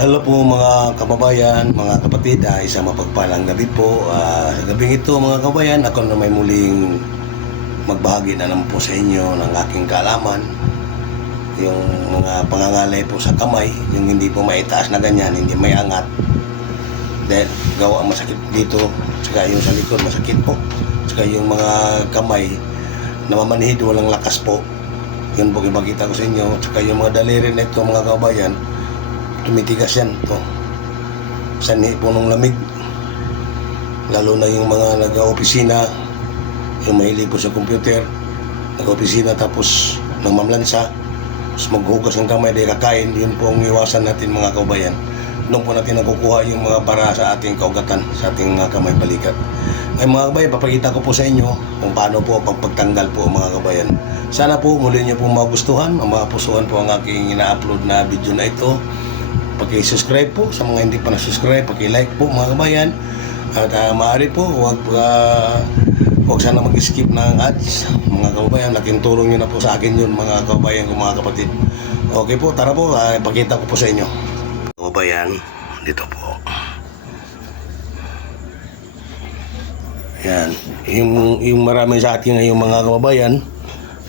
Hello po mga kababayan, mga kapatid, isang mapagpalang gabi po. Sa gabing ito mga kababayan, ako na may muling magbahagi na naman po sa inyo ng aking kaalaman. Yung mga pangangalay po sa kamay, yung hindi po maitaas na ganyan, hindi may angat. Dahil gawa masakit dito, saka yung sa likod masakit po. Saka yung mga kamay na mamanhid, walang lakas po. Yun po ipakita ko sa inyo. Saka yung mga daliri na ito mga kababayan, tumitigas yan to sanhi po ng lamig, lalo na yung mga nag-opisina, yung mahilig po sa computer, nag-opisina tapos nagmamlansa, tapos maghugas ng kamay dahil kakain. Yun po ang iwasan natin mga kaubayan. Doon po natin nakukuha yung mga para sa ating kaugatan, sa ating kamay balikat. Ay mga kabayan, papakita ko po sa inyo kung paano po pagtanggal po mga kabayan. Sana po muli nyo po magustuhan, mapusuhan po ang aking ina-upload na video na ito. Paki-subscribe po sa mga hindi pa na-subscribe, paki-like po mga kabayan. At maaari po, huwag sana mag-skip ng ads mga kababayan. Laking tulong nyo na po sa akin yun mga kababayan ko, mga kapatid. Okay po, tara po, ipakita ko po sa inyo. Kababayan, dito po. Yan, yung marami sa atin ngayong mga kababayan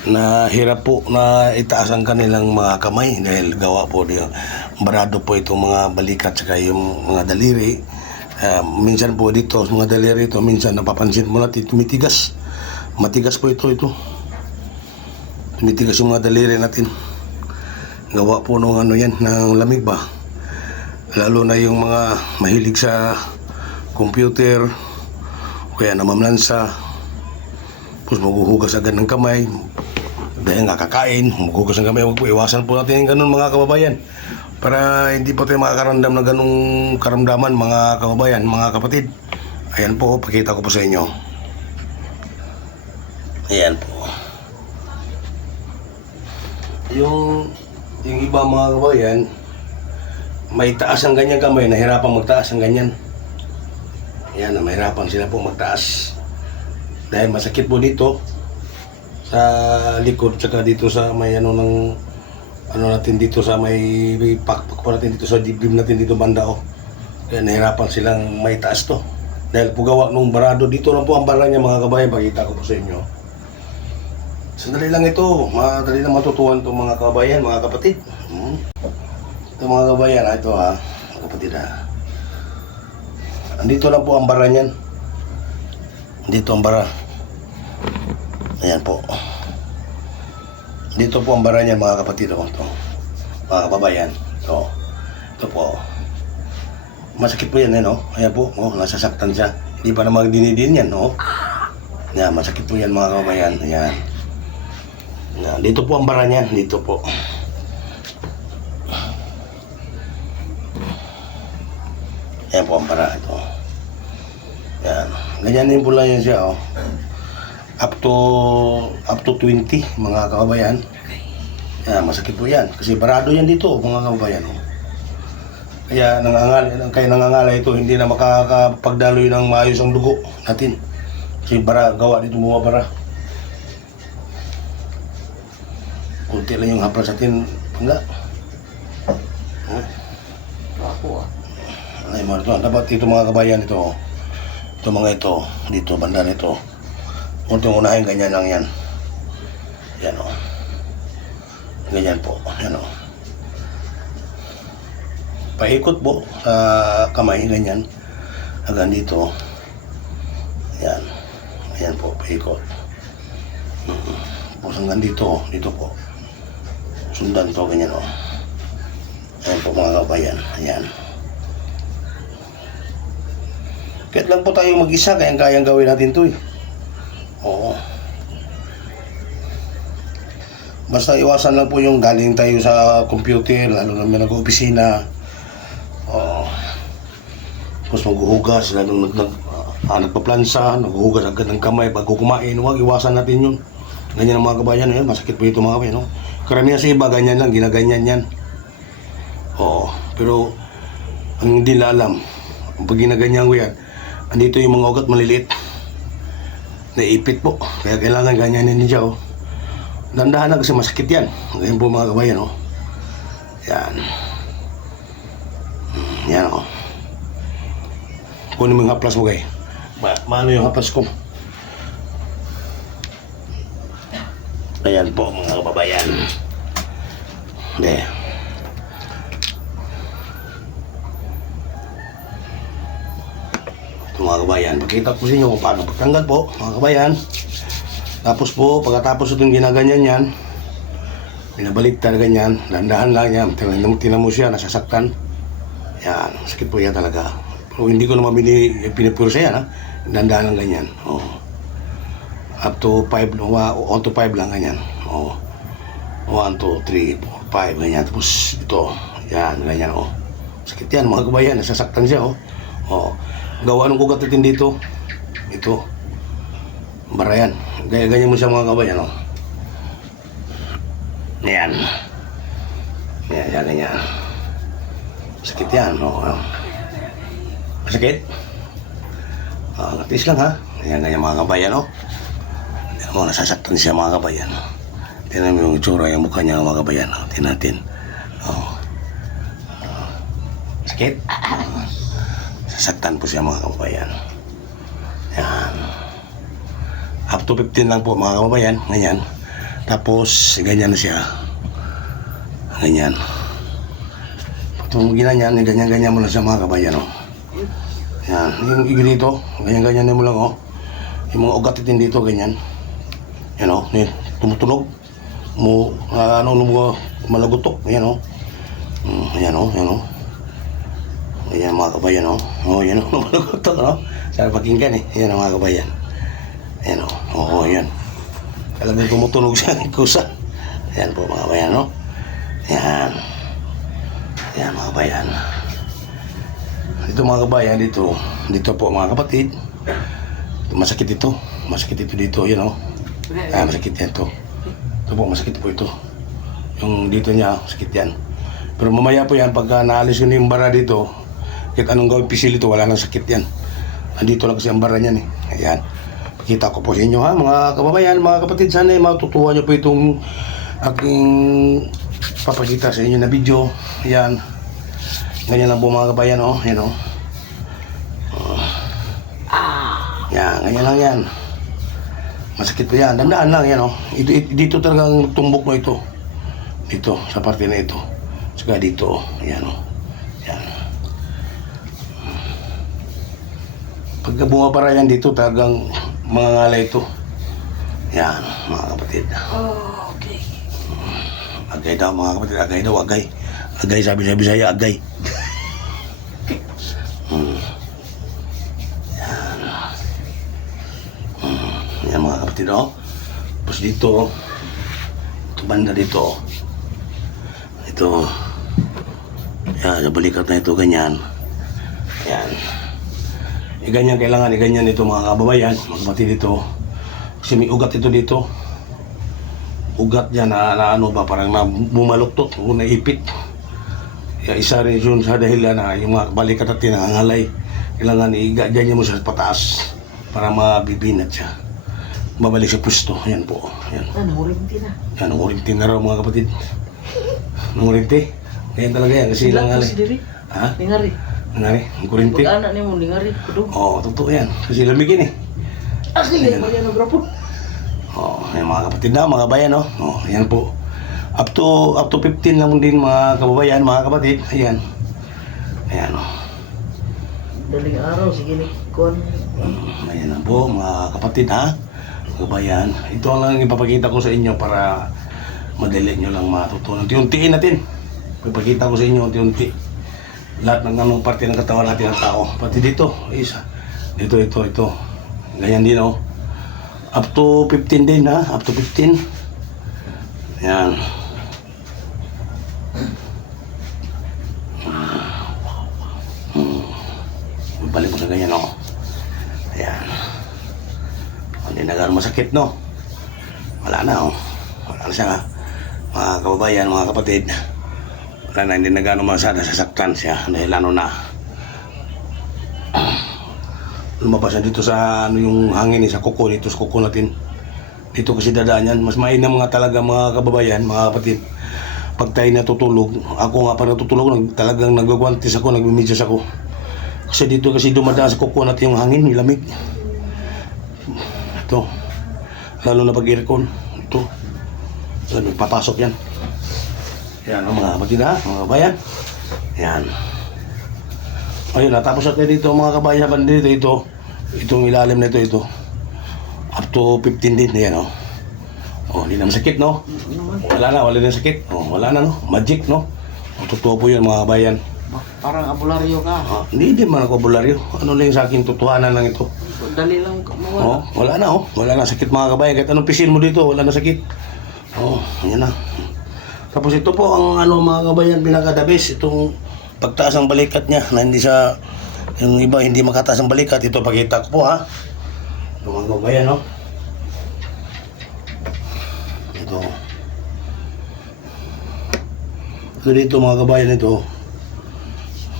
na hirap po na itaas ang kanilang mga kamay dahil gawa po diyo barado po itong mga balikat saka yung mga daliri. Minsan po dito mga daliri ito, minsan napapansin mo natin tumitigas, matigas po ito tumitigas yung mga daliri natin, gawa po nung ano yan ng lamig ba, lalo na yung mga mahilig sa computer kaya namamlansa, tapos maghuhugas agad ng kamay dahil nga kakain, maghugas ng kamay. Huwag po, iwasan po natin yung ganun mga kababayan para hindi po tayo makakaramdam na ganung karamdaman mga kababayan, mga kapatid. Ayan po, pakita ko po sa inyo. Ayan po. Yung iba mga kababayan, may taas ang ganyan kamay, nahirapan magtaas ang ganyan. Ayan, mahirapan sila po magtaas dahil masakit po dito sa likod, tsaka dito sa may ano ng ano natin dito sa may pakpak pa natin dito sa dibdib natin dito banda kaya nahirapan silang may taas to dahil po gawa nung barado. Dito lang po ang bara niya mga kabayan, pakita ko po sa inyo. Sandali lang ito, madali lang matutuhan to mga kabayan, mga kapatid. Ito mga kabayan, ito mga kapatid andito lang po ang bara niyan. Dito ang bara. Ayan po. Dito po ang bara niyan mga kapatid. Ito. Mga kababayan. Ito po. Masakit po yan no? Ayan po. Nasasaktan siya. Hindi pa naman dinidin yan no? Ayan, masakit po yan mga kababayan. Ayan. Ayan. Dito po ang bara niyan. Dito po. Ayan po ang bara. Ito. Ayan. Ganyan din po lang yan siya up to 20 mga kababayan. Ayan, masakit po yan kasi barado yan dito mga kababayan. Kaya nangangalay ito, hindi na makakapagdaloy ng maayos ang dugo natin kasi bara, gawa dito bumabara. Kunti lang yung haplas natin pangga. Ay mga ito, dapat ito mga kabayan ito mga ito, dito banda nito. Unting unahin, ganyan lang yan. Yan ganyan po. Yan paikot po sa kamay, ganyan. Hanggang dito. Yan. Ayan po, paikot. Tapos hanggang dito. Dito po. Sundan to, ganyan Ayan po mga kabayan. Ayan. Kahit lang po tayo mag-isa, kayang gawin natin to Oo. Basta iwasan lang po yung galing tayo sa computer, lalo na may nag-opisina. Tapos maghuhugas, lalo nagpaplansa, naghuhugas agad ng kamay bago kumain. Huwag iwasan natin yun. Ganyan ang mga kabayan, masakit po ito mga kabayan. Karamihan sa iba, ganyan lang, ginaganyan yan. Pero ang hindi na alam, pag ginaganyan ko yan, andito yung mga ugat maliliit. Naipit po. Kaya kailangan ganyanin niya Dandahan na kasi masakit yan. Ngayon po mga kabayan Yan. Yan o. Kunin mo yung haplas mo kay. Maano yung haplas ko? Ayan po mga kababayan. Hindi. Ito mga kabayan. Pakita ko sa inyo kung paano pagtanggal po mga kabayan. Tapos po, pagkatapos itong ginaganyan yan, binabaliktad ganyan, dandahan lang yan. Tinan mo siya, nasasaktan. Yan, sakit po yan talaga. Pero hindi ko naman pinipursa yan ha. Dandahan lang ganyan. Oh. Up to 5, 1 to 5 lang ganyan. Oh. 1, 2, 3, 4, 5 ganyan. Tapos ito, yan, ganyan oh. Sakit yan mga kabayan, nasasaktan siya oh. Oh. Gawa ng kugat natin dito. Ito. Bara yan. Ganyan mo siya mga kabayan oh. Yan. Yan, ganyan. Sakit yan oh. Masakit? Ngatis lang ha. Ganyan mga kabayan oh. Yan, nasasaktan siya mga kabayan. Tingnan mo yung itsura, yung mukha niya mga kabayan. Tingnan natin. Oh. Sakit? Sasaktan po siya mga kabayan. Yan. Up to 15 lang po mga kabayan. Ganyan. Tapos, ganyan na siya. Ganyan. Itong ginanyan, ganyan-ganyan mo lang siya mga kabayan. Oh. Yan. Yung igi dito, ganyan-ganyan mo lang oh. Yung mga ugat itin dito, ganyan. Yan oh, tumutunog. Malagutok. Ayan oh. Ayan oh, ayan oh. Ayan mga kabayan oh. Oh, yan oh, malagutok oh. Sana pakinggan eh. Ayan mga kabayan. Ayan oh. Oo, ayan. Talagang tumutunog siya ng kusa. Ayan po mga kabayan oh. Ayan. Ayan mga kabayan. Dito mga kabayan, dito po mga kapatid. Masakit ito. Masakit ito dito, yun oh. Masakit yan to. Ito po, masakit po ito. Yung dito niya, masakit yan. Pero mamaya po yan, pagka naalis yun yung bara dito, kahit anong gawin pisil ito, wala nang sakit yan. Andito lang kasi ang bara niyan eh. Ayan. Pakita ko po sa inyo ha, mga kababayan, mga kapatid. Sana matutuwa nyo po itong aking papakita sa inyo na video. Ayan. Ganyan lang po mga kababayan oh. Ayan oh. Yan, ganyan lang yan. Masakit po yan. Damdaan lang yan oh. Dito talagang tumbok mo ito. Dito, sa parte na ito. Saka dito oh. Yan oh. Yan. Pagka bumabara yan dito, talagang mga ngalay ito. Yan, mga kapatid. Oh, okay. Agay daw mga kapatid. Agay daw, agay. Agay, sabi saya, agay. Yan mga kapatid oh. Tapos dito oh. Ito banda dito oh. Ito. Yan, sa balikat na ito ganyan. Yan. Ganyan kailangan, ganyan ito mga kababayan. Mga kapatid dito. Kasi may ugat ito dito. Ugat niya na ano ba, parang na bumaluktot o naipit. Kaya isa rin yun sa dahilan na yung mga balikat natin nangangalay. Kailangan i-ganyan mo sa pataas para mabibinat siya. Babalik sa pwesto. Yan po. Yan. Urinti na. Yan, urinti na raw mga kapatid. Urinti? Ganyan talaga yan. Kasi lang Lakas diri. ha? Lingari. Ngari? Urinti? Pag-anak ni mo, lingari. Kudo. Oo, totoo yan. Kasi lamigin eh. Ay, Mariano Grapo. Oo, yan mga kapatid na, mga kabayan oh. Oo, yan po. Up to 15 lang din mga kababayan, mga kapatid. Ayan. Ayan oh. Daling araw, sige ni Kuan. Ayan na po mga kapatid ha. Kabayan, ito lang ipapakita ko sa inyo para madali nyo lang matutunan. Unti-untiin natin. Ipapakita ko sa inyo unti-unti. Lahat ng anong parte ng katawan natin ng tao. Pati dito, isa. Ito. Ganyan din oh. Up to 15 din ha. Up to 15. Yan. Balik mo sa ganyan oh. Ayan. Hindi na gano'ng masakit, no? Wala na, oh. Wala na siya, mga kababayan, mga kapatid. Wala na, hindi na gano'ng nasasaktan siya. Dahil ano na. Lumabas na dito sa, ano yung hangin, sa kuko, dito sa kuko natin. Dito kasi dadaan yan. Mas mainam nga talaga, mga kababayan, mga kapatid. pag tayo natutulog, ako nga pa natutulog, talagang nagwagwantis ako, nagmimidyas ako. Kasi dito kasi dumadaan sa kuko natin yung hangin, yung lamig. Ito. Lalo na pag-aircon. Ito. So, papasok yan. Yan ang mga kapatid ha, mga kabayan. Yan. Ayun, natapos natin dito mga kabayan sa bandito ito. Itong ilalim na ito. Up to 15 din. Yan o. Oh, hindi naman sakit, no? Wala na sakit. Oh, wala na, no? Magic, no? Oh, totoo po yun, mga kabayan. Parang abularyo ka. Hindi din man ako bularyo. Ano lang sa akin, totohanan lang ito. Dali lang mawala. Oh, wala na, oh. Wala na sakit, mga kabayan. Kahit anong pisil mo dito, wala na sakit. Oh, yan na. Tapos ito po ang mga kabayan, pinaka-the-best. Itong pagtaas ng balikat niya, na hindi sa, yung iba hindi makataas ang balikat. Ito, pakita ko po, ha? Ito, mga kabayan, no? Ito. Ito dito, mga kabayan, ito.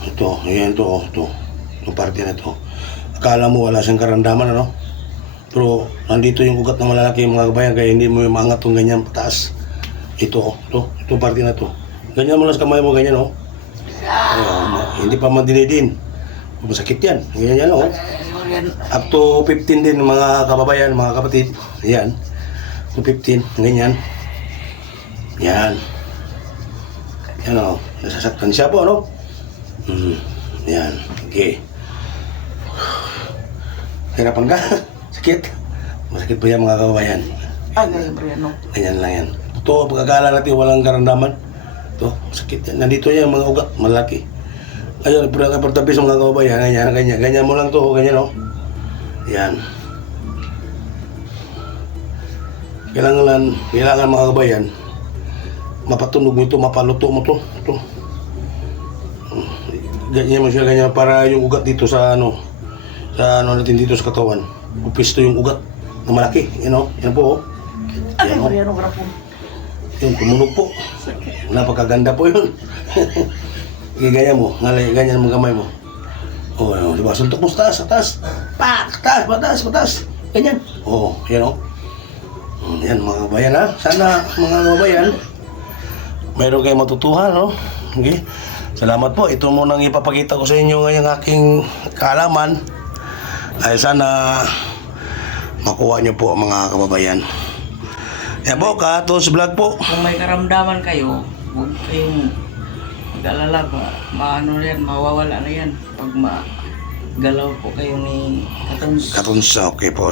Ito, ayan ito, oh, ito. Itong parte na ito. Akala mo wala siyang karamdaman, ano? Pero nandito yung ugat ng malalaki, mga kabayan, kaya hindi mo maangat itong ganyan pataas. Ito, itong parte na ito. Ganyan mo lang sa kamay mo, ganyan, oh. Hindi pa man dinidin. Masakit yan. Ganyan yan, oh. Up to 15 din, mga kababayan, mga kapatid. Ayan. Up to 15, ganyan. Yan. Yan, oh. Nasasaktan siya po, ano? Yan. Okay. Hirapan ka? Sakit? Masakit po yan, mga kababayan. Ganyan pa yan, no? Ganyan lang yan. Ito, pagkakala natin walang karamdaman. Ito, sakit yan. Nandito yan, mga ugat, malaki. Ayun, pagkakapagtapis mga kababayan, ganyan. Ganyan mo lang to, ganyan, oh. Yan. Kailangan mga kababayan, mapatunog mo ito, mapaluto mo ito. Ito. Ganyan mo siya, ganyan, para yung ugat dito sa natin dito sa katawan. Upisto yung ugat na malaki, yan po, oh. Yan, oh. Ano grapon? Yun, tumunog po. Napakaganda po yun. Ganyan mo, ganyan mo gamay mo. Oh, di ba? Suntok mo sa taas. Pak! Taas. Ganyan. Oh, yan, oh. Yan, mga kabayan, ha. Sana, mga kabayan, mayroon kayong matutuhan, no? Okay. Salamat po. Ito munang ipapakita ko sa inyo ngayong aking kaalaman. Ay sana makuha nyo po, mga kababayan. Yan po, Katos Vlog po. Kung may karamdaman kayo, huwag kayong mag-alala ba? Mawawala na yan pag magalaw po kayo ni Katons. Katons, okay po.